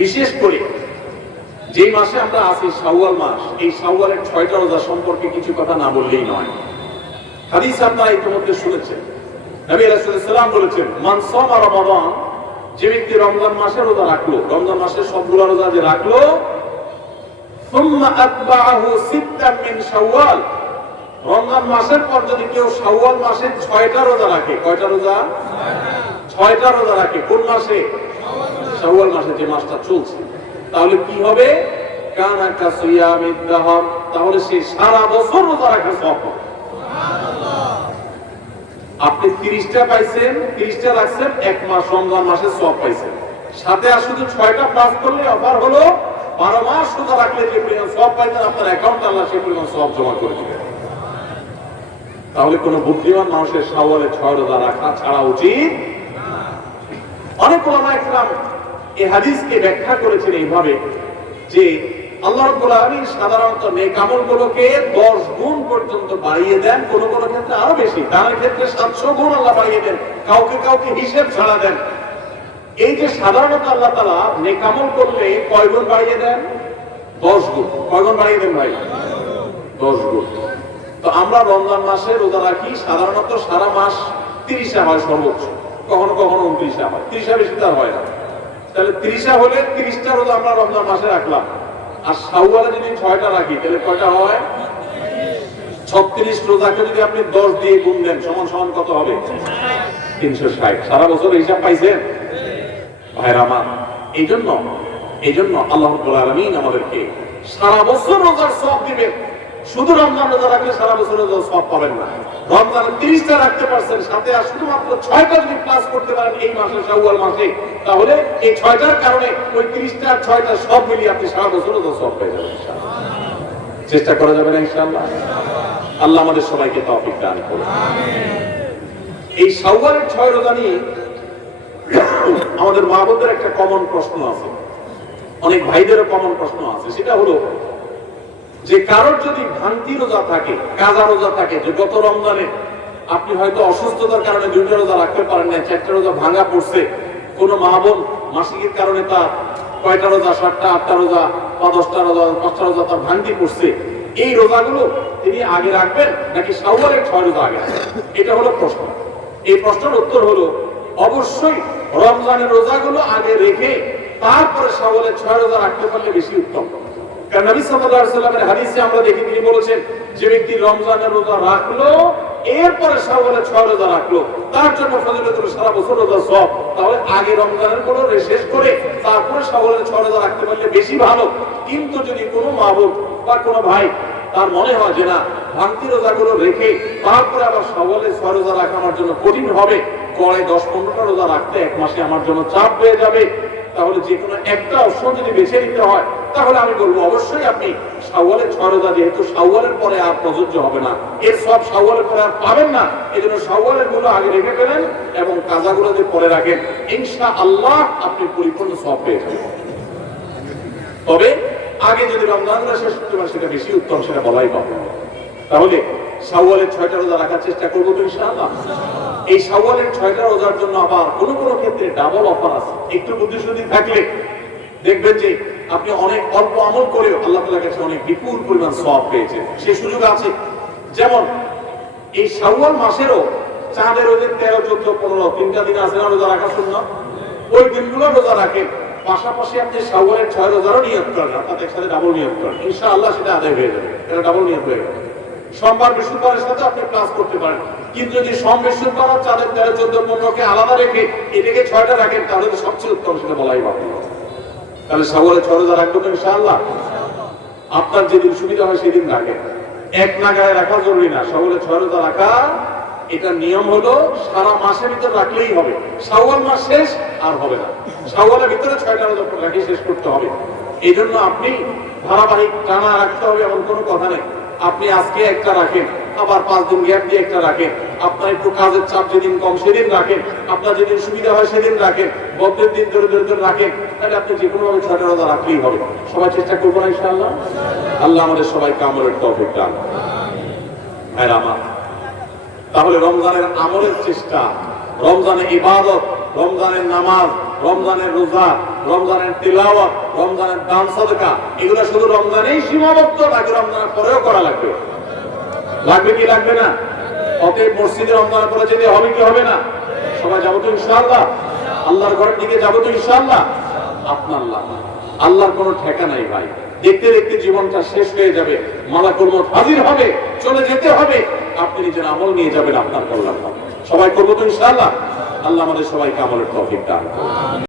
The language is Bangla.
বিশেষ করে যে মাসে আমরা আছি সাওয়াল মাস, এই সাওয়ালের ছয়টা রোজা সম্পর্কে কিছু কথা না বললেই নয়। হাদিস আপনারা ইতিমধ্যে শুনেছেন। নবী রাসূলুল্লাহ বলেছেন, মান সামা রমাদান, যে ব্যক্তি রমজান মাসে রোজা রাখল, রমজান মাসের সবগুলো রোজা যে রাখল রমজান মাসের পর যদি কেউ সাওয়াল মাসে ছয়টা রোজা রাখে, কয়টা রোজা? ছয়টা রোজা রাখে। কোন মাসে? শাওয়াল মাসে যে মাসটা চলছে তাহলে কি হবে? কানা কাসিয়ামিদ দাহর তাহলে সে সারা বছর রোজা রাখা সব। আপনি তিরিশটা পাইছেন তিরিশটা রাখছেন এক মাস রমজান মাসে সব পাইছেন। সাথে আর শুধু ছয়টা প্লাস করলে অফার হলো বারো মাস রোজা রাখলে যে পরিমাণ সব পাইছেন আপনার অ্যাকাউন্ট আল্লাহ সেই পরিমাণ সব জমা করে দিবেন। তাহলে কোন বুদ্ধিমান মানুষের সাওয়ালে ছয় রোজা রাখা ছাড়া উচিত অনেক ওলামা ইসলাম এই হাদিসকে ব্যাখ্যা করেছেন এইভাবে যে আল্লাহ রাব্বুল আলামিন সাধারণত নেক আমলগুলোকে 10 গুণ পর্যন্ত বাড়িয়ে দেন, কোন কোন ক্ষেত্রে আরও বেশি। দানের ক্ষেত্রে 700 গুণ আল্লাহ বাড়িয়ে দেন, কাউকে কাউকে হিসেব ছাড়া দেন। এই যে সাধারণত আল্লাহ তাআলা করলে কয় গুণ বাড়িয়ে দেন? 10 গুণ। কয় গুণ বাড়িয়ে দেন ভাই? 10 গুণ। তো আমরা রমজান মাসে রোজা রাখি, সাধারণত সারা মাস 30 হয় সর্বোচ্চ। কখনো কখনো 29 হয়। 30 বেশি তার হয় না। তাহলে 30 হলে 30টা রোজা আমরা রমজান মাসে রাখলাম। আর শাওয়ালে যদি 6টা রাখি, তাহলে কয়টা হয়? 36 রোজাকে যদি আপনি 10 দিয়ে গুণ দেন, সমান সমান কত হবে? 360 সারা বছর হিসাব পাইছেন? ভাইরা আমার এই জন্য এই জন্য আল্লাহ আলামিন আমাদেরকে সারা বছর রোজার সব দিবেন। শুধু রমজান রোজা রাখলে সারা বছর রোজার সব পাবেন না। রমজান তিরিশটা রাখতে পারছেন, সাথে আর শুধুমাত্র ছয়টা যদি ক্লাস করতে পারেন এই মাসে, শাওয়াল মাসে, তাহলে এই ছয়টার কারণে ওই তিরিশটা আর ছয়টা সব মিলিয়ে আপনি সারা বছর রোজা সব পেয়ে যাবেন চেষ্টা করা যাবে না, ইনশাআল্লাহ। আল্লাহ আমাদের সবাইকে তৌফিক দান করুন। এই শাওয়ালের ছয় রোজা নিয়ে আমাদের মা একটা কমন প্রশ্ন আছে। অনেক ভাইদেরও কমন প্রশ্ন আছে। সেটা হলো যে কারোর যদি ভ্রান্তি রোজা থাকে, কাজা রোজা থাকে, যে গত রমজানে আপনি হয়তো অসুস্থতার কারণে দুইটা রোজা রাখতে পারেন না চারটা রোজা ভাঙা পড়ছে, কোনো মা বোন মাসিকের কারণে তার কয়টা রোজা, সাতটা, আটটা রোজা, বা দশটা রোজা, পাঁচটা রোজা তার ভাঙতি পড়ছে, এই রোজাগুলো তিনি আগে রাখবেন নাকি সাউয়ালের ছয় রোজা আগে এটা হলো প্রশ্ন। এই প্রশ্নের উত্তর হলো, অবশ্যই রমজানের রোজাগুলো আগে রেখে তারপরে সাওয়ালের ছয় রোজা রাখতে পারলে বেশি উত্তম। কারণ নবী সাল্লাল্লাহু আলাইহি সাল্লামের হাদিসে আমরা দেখি, তিনি বলেছেন, যে ব্যক্তি রমজানের রোজা রাখল, এরপরে ছয় রোজা রাখল, তার জন্য সারা বছর রোজা সব তাহলে আগে রমজানেরগুলো শেষ করে তারপরে ছয় রোজা রাখতে পারলে বেশি ভালো। কিন্তু যদি কোনো মা বোন বা কোনো ভাই তার মনে হয় যে না ভান্তি রোজাগুলো রেখে তারপরে আবার সবলে ছয় রোজা রাখা আমার জন্য কঠিন হবে, গড়ে দশ পনেরোটা রোজা রাখতে এক মাসে আমার জন্য চাপ হয়ে যাবে। তাহলে যে কোনো একটা অপশন যদি বেছে নিতে হয় তাহলে আমি বলব, অবশ্যই আপনি সাওয়ালের ছয় যেহেতু সাওয়ালের পরে আর প্রযোজ্য হবে না। এর সব সাওয়ালের পরে আর পাবেন না। এই জন্য সাওয়ালেরগুলো আগে রেখে ফেলেন এবং কাজাগুলো যে পরে রাখেন ইনশা আল্লাহ আপনি পরিপূর্ণ সব পেয়ে যাবেন। তবে আগে যদি রমজান শেষ করতে পারে, সেটা বেশি উত্তম, সেটা বলাই পাবে তাহলে শাওয়ালের ছয়টা রোজা রাখার চেষ্টা করব তো ইনশাআল্লাহ? এই শাওয়ালের ছয়টা রোজার জন্য আবার কোনো কোনো ক্ষেত্রে ডাবল অফার আছে। একটু বুদ্ধিশুদ্ধি থাকলে দেখবেন যে আপনি অনেক অল্প আমল করেও আল্লাহ তাআলার কাছে অনেক বিপুল পরিমাণ সওয়াব পেয়েছেন। সেই সুযোগ আছে। যেমন, এই শাওয়াল মাসেরও চাঁদের ওদের তেরো, চোদ্দ, পনেরো, তিনটা দিন আছে না রোজা রাখা শূন্য? ওই দিনগুলো রোজা রাখেন। পাশাপাশি আপনি শাওয়ালের ছয় রোজারও নিয়ত করেন, অর্থাৎ একসাথে ডাবল নিয়োগ করেন। ইনশাআল্লাহ সেটা আদায় হয়ে যাবে। এটা ডাবল নিয়োগ হয়ে গেল। সোমবার, বৃহস্পতিবারের সাথে আপনি ক্লাস করতে পারেন। কিন্তু যদি সোম, বৃহস্পতিবার চাঁদের তেরো, চোদ্দ, পনেরোকে আলাদা রেখে এটাকে ছয়টা রাখেন, তাহলে সবচেয়ে উত্তম সেটা বলাই বাকি তাহলে শাওয়ালের ছয় রোজা রাখব তো ইনশাআল্লাহ। আপনার যেদিন সুবিধা হয় সেদিন রাখেন এক নাগায় রাখা জরুরি না। সকলে ছয় রোজা রাখা, এটা নিয়ম হলো সারা মাসের ভিতরে রাখলেই হবে। শাওয়াল মাস শেষ আর হবে না। শাওয়ালের ভিতরে ছয়টা রোজা রাখি শেষ করতে হবে। এই জন্য আপনি ধারাবাহিক টানা রাখতে হবে এমন কোনো কথা নেই। আপনি আজকে একটা রাখেন। আবার পাঁচ দিন গ্যাপ দিয়ে একটা রাখেন। আপনার একটু কাজের চাপ যেদিন কম, সেদিন রাখেন। আপনার যেদিন সুবিধা হয়, সেদিন রাখেন। বদ্ধের দিন ধরে ধরে ধরে রাখেন। তাহলে আপনি যে কোনো ভাবে ছয়টা রাখলেই হবে। সবাই চেষ্টা করব না, ইনশাআল্লাহ? আল্লাহ আমাদের সবাই কামলের তৌফিক দান। ভাইরা আমার তাহলে রমজানের আমলের চেষ্টা, রমজানের ইবাদত, রমজানের নামাজ, রমজানের রোজা, রমজানের তেলাওয়াত, রমজানের দান সাদকা এগুলো শুধু রমজানেই সীমাবদ্ধ নাকি রমজানের পরেও করা লাগবে। লাগবে কি লাগবে না? অতএব মসজিদে রমজানের পরে যেতে হবে কি হবে না? সবাই যাব তো ইনশাআল্লাহ। আল্লাহর ঘরের দিকে যাব তো ইনশাআল্লাহ। আপনার লাভ আল্লাহর কোনো ঠেকা নাই ভাই। দেখতে দেখতে জীবনটা শেষ হয়ে যাবে। মালাকুল মত হাজির হবে। চলে যেতে হবে। আপনি নিজের আমল নিয়ে যাবেন, আপনার কল্যাণ সবাই করব তো ইনশাআল্লাহ। আল্লাহ আমাদের সবাইকে আমলের তৌফিক দান।